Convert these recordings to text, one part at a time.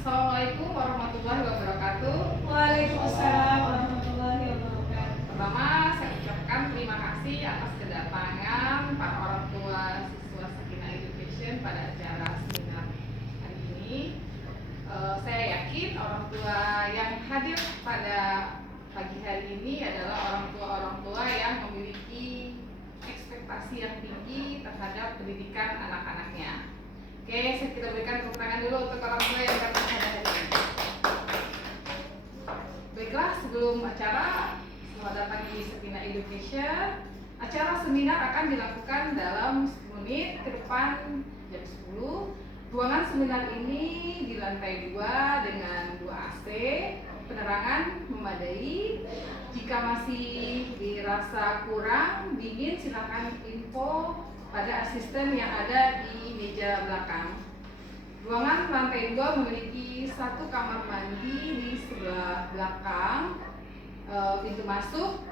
Assalamualaikum warahmatullahi wabarakatuh. Waalaikumsalam warahmatullahi wabarakatuh. Pertama, saya ucapkan terima kasih atas kedatangan para orang tua siswa Sakinah Education pada acara seminar hari ini. Saya yakin orang tua yang hadir pada pagi hari ini adalah orang tua yang memiliki ekspektasi yang tinggi terhadap pendidikan anak-anaknya. Oke, kita berikan tepuk tangan dulu untuk orang tua yang datang pada hari ini. Baiklah, sebelum acara, selamat datang di Sakinah Education. Acara seminar akan dilakukan dalam 10 menit ke depan jam 10. Ruangan seminar ini di lantai 2 dengan 2 AC, penerangan memadai. Jika masih dirasa kurang dingin, silakan info pada asisten yang ada di meja belakang. Ruangan lantai 2 memiliki satu kamar mandi di sebelah belakang. Pintu masuk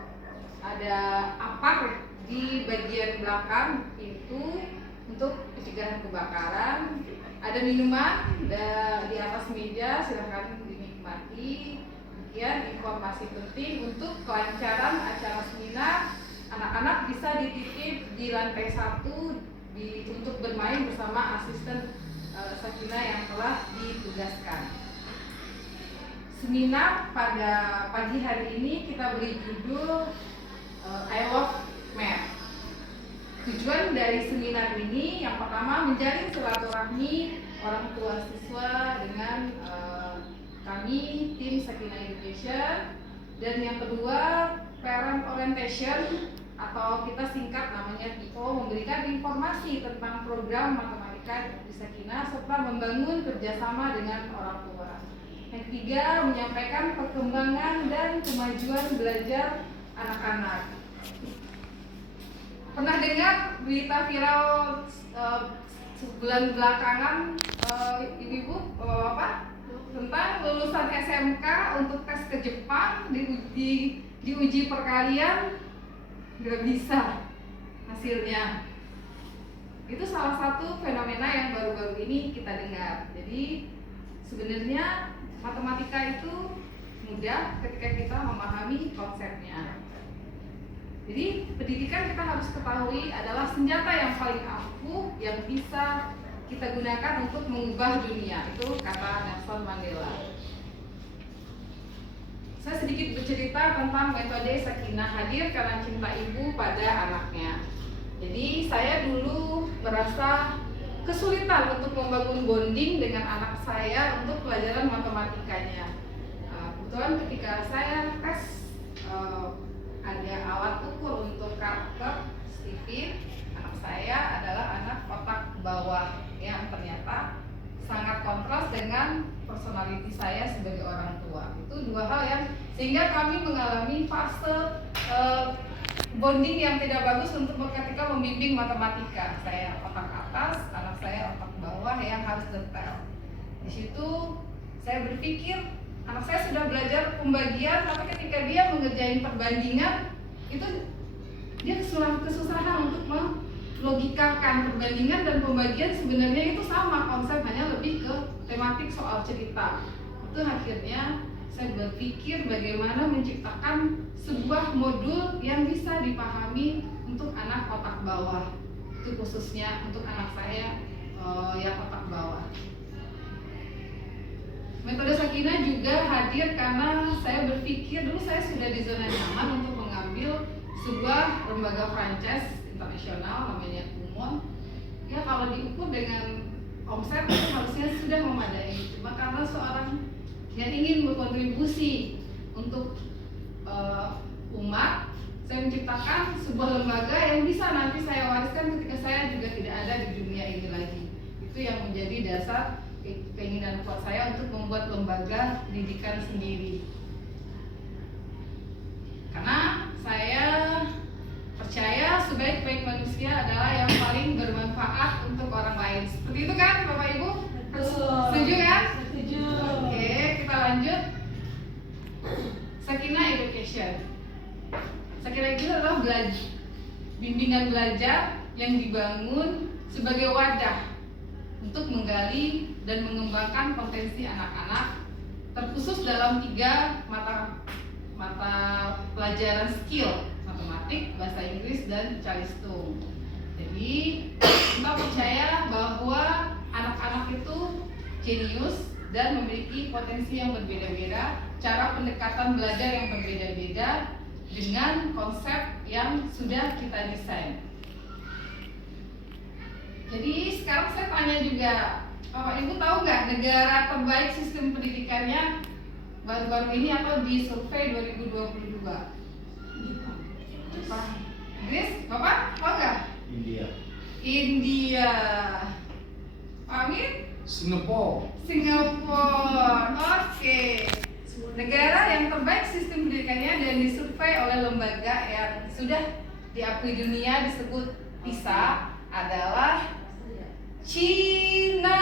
ada apar di bagian belakang pintu untuk pencegahan kebakaran. Ada minuman di atas meja, silahkan dinikmati. Demikian informasi penting untuk kelancaran acara seminar. Anak-anak bisa dititip di lantai 1 untuk bermain bersama asisten Sakinah yang telah ditugaskan. Seminar pada pagi hari ini kita beri judul I Love Math. Tujuan dari seminar ini yang pertama menjalin silaturahmi orang tua siswa dengan kami tim Sakinah Education, dan yang kedua parent orientation atau kita singkat namanya PO, memberikan informasi tentang program matematika di Sakinah serta membangun kerjasama dengan orang tua. Yang ketiga, menyampaikan perkembangan dan kemajuan belajar anak-anak. Pernah dengar berita viral sebulan belakangan ibu-ibu, bapak-bapak, tentang lulusan SMK untuk tes ke Jepang diuji perkalian nggak bisa hasilnya. Itu salah satu fenomena yang baru-baru ini kita dengar. Jadi sebenarnya matematika itu mudah ketika kita memahami konsepnya. Jadi pendidikan kita harus ketahui adalah senjata yang paling ampuh yang bisa kita gunakan untuk mengubah dunia. Itu kata Nelson Mandela. Saya sedikit bercerita tentang metode Sakinah hadir karena cinta ibu pada anaknya. Jadi saya dulu merasa kesulitan untuk membangun bonding dengan anak saya untuk pelajaran matematikanya. Kebetulan ketika saya tes ada alat ukur untuk karakter Stephen, anak saya adalah anak otak bawah yang ternyata sangat kontras dengan personality saya sebagai orang tua. Itu dua hal yang sehingga kami mengalami fase bonding yang tidak bagus untuk ketika membimbing matematika. Saya otak atas, anak saya otak bawah yang harus detail. Di situ saya berpikir anak saya sudah belajar pembagian, tapi ketika dia mengerjain perbandingan itu dia kesusahan untuk logikakan perbandingan dan pembagian. Sebenarnya itu sama konsep, hanya lebih ke tematik soal cerita. Itu akhirnya saya berpikir bagaimana menciptakan sebuah modul yang bisa dipahami untuk anak otak bawah. Itu khususnya untuk anak saya yang otak bawah. Metode Sakinah juga hadir karena saya berpikir dulu saya sudah di zona nyaman untuk mengambil sebuah lembaga franchise internasional namanya Kumon. Ya kalau diukur dengan omset itu harusnya sudah memadai. Cuma karena seorang yang ingin berkontribusi untuk umat, saya menciptakan sebuah lembaga yang bisa nanti saya wariskan ketika saya juga tidak ada di dunia ini lagi. Itu yang menjadi dasar keinginan kuat saya untuk membuat lembaga pendidikan sendiri. Karena saya percaya sebaik-baik manusia adalah yang paling bermanfaat untuk orang lain. Seperti itu kan Bapak Ibu? Setuju kan? Setuju. Oke, kita lanjut. Sakinah Education. Sakinah itu adalah bimbingan belajar yang dibangun sebagai wadah untuk menggali dan mengembangkan potensi anak-anak terkhusus dalam 3 mata pelajaran skill: matematik, bahasa Inggris, dan calistung. Jadi kita percaya bahwa anak-anak itu jenius dan memiliki potensi yang berbeda-beda, cara pendekatan belajar yang berbeda-beda dengan konsep yang sudah kita desain. Jadi sekarang saya tanya juga, Bapak Ibu tahu nggak negara terbaik sistem pendidikannya baru-baru ini atau di survei 2022? Jepang. Inggris? Bapak tahu nggak? India. Pak Amin? Singapura. Oke. Negara yang terbaik sistem pendidikannya dan disurvei oleh lembaga yang sudah diakui dunia disebut PISA adalah Cina.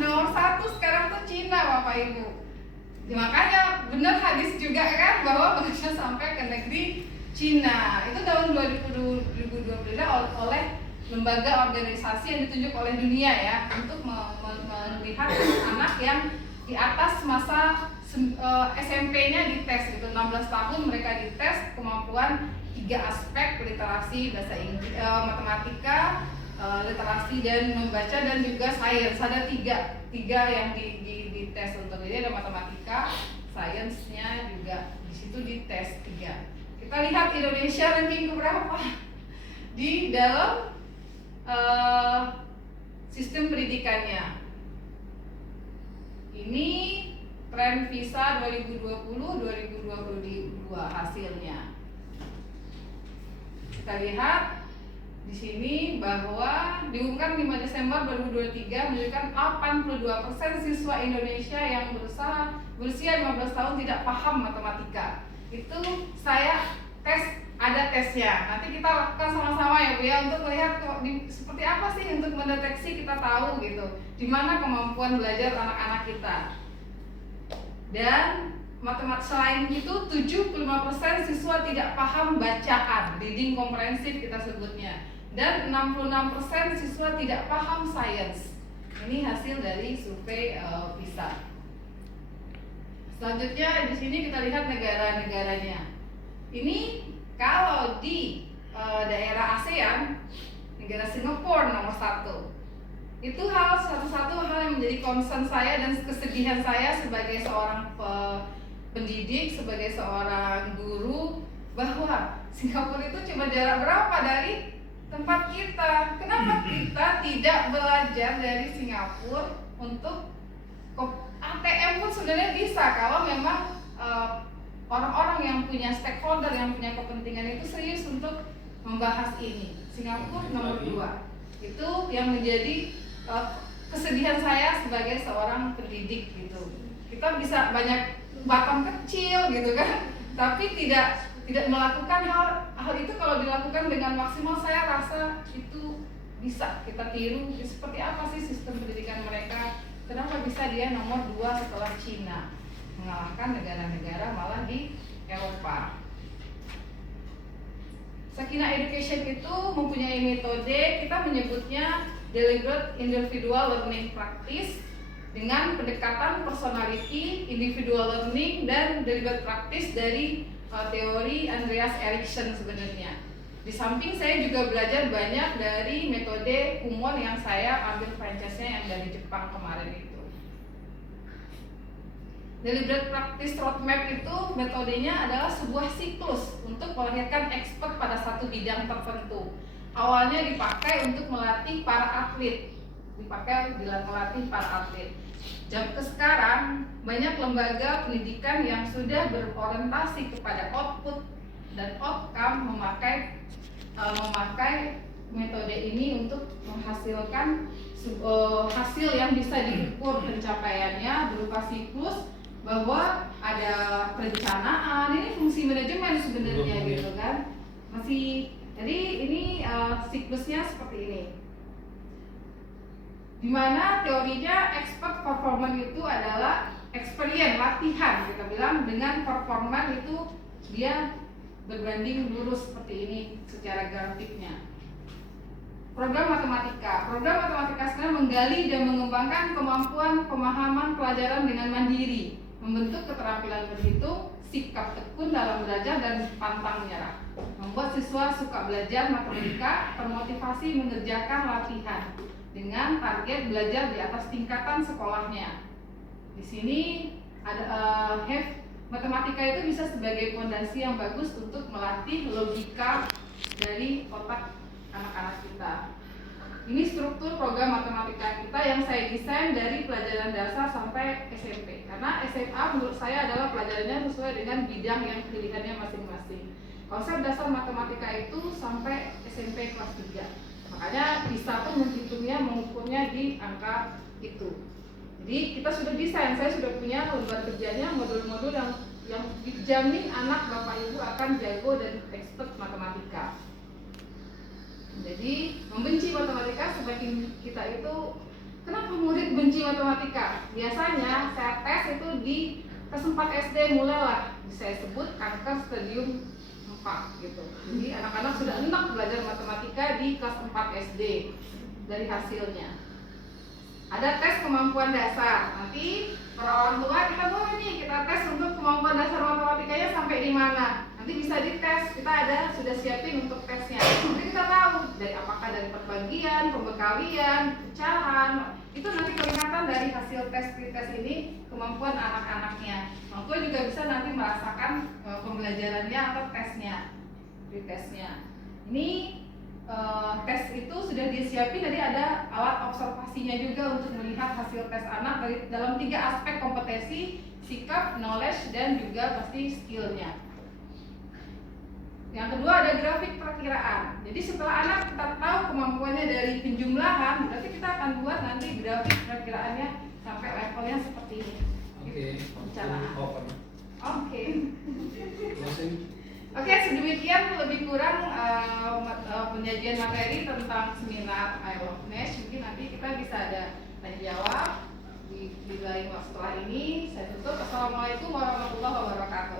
Nomor 1 sekarang tuh Cina, Bapak Ibu. Makanya benar hadis juga kan bahwa bangsa sampai ke negeri Cina. Itu tahun 2022 oleh lembaga organisasi yang ditunjuk oleh dunia ya untuk melihat anak yang di atas masa SMP-nya dites gitu. 16 tahun mereka dites kemampuan 3 aspek: literasi, bahasa Inggris, matematika, literasi dan membaca, dan juga sains. Ada tiga yang dites untuk ini. Ada matematika, sainsnya juga di situ dites 3. Kita lihat Indonesia ranking keberapa di dalam sistem pendidikannya. Ini tren PISA 2020-2022 hasilnya. Kita lihat di sini bahwa diumumkan 5 Desember 2023 menunjukkan 82% siswa Indonesia yang berusia 15 tahun tidak paham matematika. Itu saya tes, ada tesnya. Nanti kita lakukan sama-sama ya Bu ya, untuk melihat seperti apa sih untuk mendeteksi, kita tahu gitu di mana kemampuan belajar anak-anak kita. Dan selain itu 75% siswa tidak paham bacaan, reading komprehensif kita sebutnya, dan 66% siswa tidak paham sains. Ini hasil dari survei PISA. Selanjutnya di sini kita lihat negara-negaranya. Ini kalau di daerah ASEAN, negara Singapura nomor 1. Itu satu-satu hal yang menjadi concern saya dan kesedihan saya sebagai seorang pendidik, sebagai seorang guru, bahwa Singapura itu cuma jarak berapa dari tempat kita. Kenapa kita tidak belajar dari Singapura untuk ATM pun sebenarnya bisa kalau memang orang-orang yang punya stakeholder, yang punya kepentingan itu serius untuk membahas ini. Singapura nomor 2. Itu yang menjadi kesedihan saya sebagai seorang pendidik gitu. Kita bisa banyak Batam kecil gitu kan, tapi tidak melakukan hal itu. Kalau dilakukan dengan maksimal, saya rasa itu bisa kita tiru. Seperti apa sih sistem pendidikan mereka? Kenapa bisa dia nomor 2 setelah Cina, mengalahkan negara-negara malah di Eropa? Sakina Education itu mempunyai metode, kita menyebutnya Deliberate Individual Learning Practice, dengan pendekatan personality, individual learning, dan deliberate practice dari teori Andreas Erikson sebenarnya. Di samping saya juga belajar banyak dari metode Kumon yang saya ambil franchise-nya yang dari Jepang kemarin itu. Deliberate Practice Roadmap itu metodenya adalah sebuah siklus untuk melahirkan expert pada satu bidang tertentu. Awalnya dipakai untuk melatih para atlet, Jam ke sekarang banyak lembaga pendidikan yang sudah berorientasi kepada output dan outcome memakai metode ini untuk menghasilkan hasil yang bisa diukur pencapaiannya berupa siklus, bahwa ada perencanaan. Ini fungsi manajemen sebenarnya gitu kan. Jadi ini siklusnya seperti ini. Dimana teorinya expert performance itu adalah experience, latihan kita bilang, dengan performance itu dia berbanding lurus seperti ini secara grafiknya. Program matematika. Program matematika sebenarnya menggali dan mengembangkan kemampuan pemahaman pelajaran dengan mandiri, membentuk keterampilan berhitung, sikap tekun dalam belajar dan pantang menyerah. Membuat siswa suka belajar matematika, termotivasi mengerjakan latihan dengan target belajar di atas tingkatan sekolahnya. Di sini ada matematika itu bisa sebagai fondasi yang bagus untuk melatih logika dari otak anak-anak kita. Ini struktur program matematika kita yang saya desain dari pelajaran dasar sampai SMP. Karena SMA menurut saya adalah pelajarannya sesuai dengan bidang yang pilihannya masing-masing. Konsep dasar matematika itu sampai SMP kelas 3. Makanya bisa pun menghitungnya, mengukurnya di angka itu. Jadi kita sudah desain, saya sudah punya lembar kerjanya, modul-modul yang dijamin anak bapak ibu akan jago dan expert matematika. Jadi membenci matematika semakin kita itu, kenapa murid benci matematika? Biasanya saya tes itu di kelas 4 SD mulailah saya sebut kanker stadium 4 gitu. Jadi anak-anak sudah enak belajar matematika di kelas 4 SD dari hasilnya. Ada tes kemampuan dasar. Nanti para orang tua kita boleh nih kita tes untuk kemampuan dasar matematikanya sampai di mana. Nanti bisa dites. Kita ada sudah siapin untuk tesnya. Nanti kita tahu dari apakah dari perbagian, pembekalian, pecahan. Itu nanti kelihatan dari hasil tes ini kemampuan anak-anaknya. Orang tua juga bisa nanti merasakan pembelajarannya atau tesnya, pretesnya. Ini tes itu sudah disiapin, jadi ada alat observasinya juga untuk melihat hasil tes anak dari dalam 3 aspek kompetensi, sikap, knowledge, dan juga pasti skillnya. Yang kedua ada grafik perakiraan. Jadi setelah anak kita tahu kemampuannya dari penjumlahan, berarti kita akan buat nanti grafik perakiraannya sampai levelnya seperti ini. Oke. Oke, sedemikian lebih kurang penyajian materi tentang seminar I Love Mesh. Mungkin nanti kita bisa ada tanya jawab di lain waktu setelah ini. Saya tutup. Assalamualaikum warahmatullahi wabarakatuh.